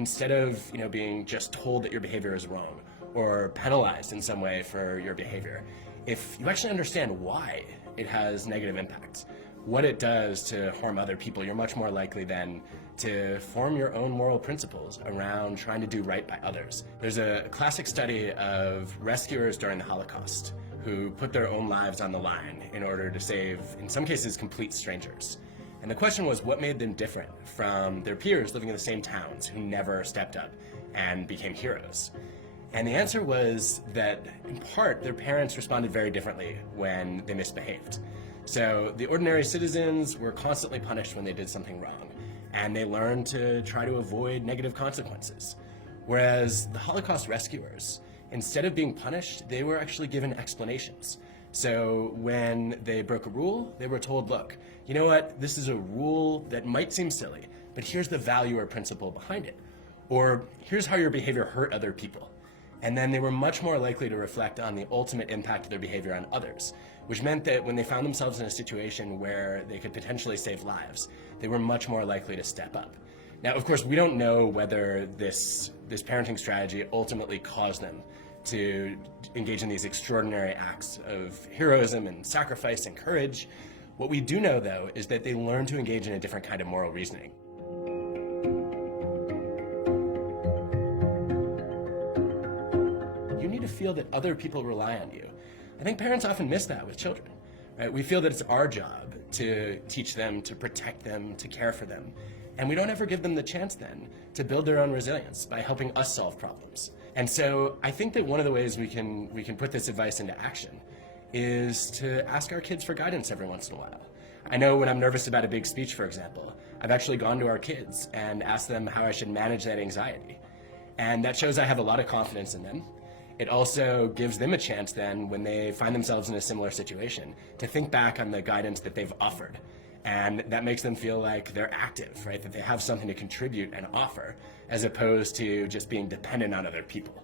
instead of being just told that your behavior is wrong or penalized in some way for your behavior, if you actually understand why it has negative impacts, what it does to harm other people, you're much more likely then to form your own moral principles around trying to do right by others. There's a classic study of rescuers during the Holocaust who put their own lives on the line in order to save, in some cases, complete strangers. And the question was, what made them different from their peers living in the same towns who never stepped up and became heroes? And the answer was that, in part, their parents responded very differently when they misbehaved. So the ordinary citizens were constantly punished when they did something wrong, and they learned to try to avoid negative consequences. Whereas the Holocaust rescuers, instead of being punished, they were actually given explanations. So when they broke a rule, they were told, look, you know what, this is a rule that might seem silly, but here's the value or principle behind it. Or here's how your behavior hurt other people. And then they were much more likely to reflect on the ultimate impact of their behavior on others, which meant that when they found themselves in a situation where they could potentially save lives, they were much more likely to step up. Now, of course, we don't know whether this parenting strategy ultimately caused them to engage in these extraordinary acts of heroism and sacrifice and courage. What we do know, though, is that they learned to engage in a different kind of moral reasoning. You need to feel that other people rely on you. I think parents often miss that with children, right? We feel that it's our job to teach them, to protect them, to care for them. And we don't ever give them the chance then to build their own resilience by helping us solve problems. And so I think that one of the ways we can put this advice into action is to ask our kids for guidance every once in a while. I know when I'm nervous about a big speech, for example, I've actually gone to our kids and asked them how I should manage that anxiety. And that shows I have a lot of confidence in them. It also gives them a chance then, when they find themselves in a similar situation, to think back on the guidance that they've offered. And that makes them feel like they're active, right? That they have something to contribute and offer, as opposed to just being dependent on other people.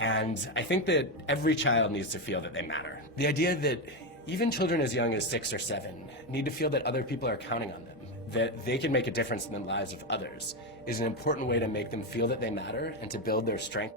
And I think that every child needs to feel that they matter. The idea that even children as young as 6 or 7 need to feel that other people are counting on them, that they can make a difference in the lives of others, is an important way to make them feel that they matter and to build their strength.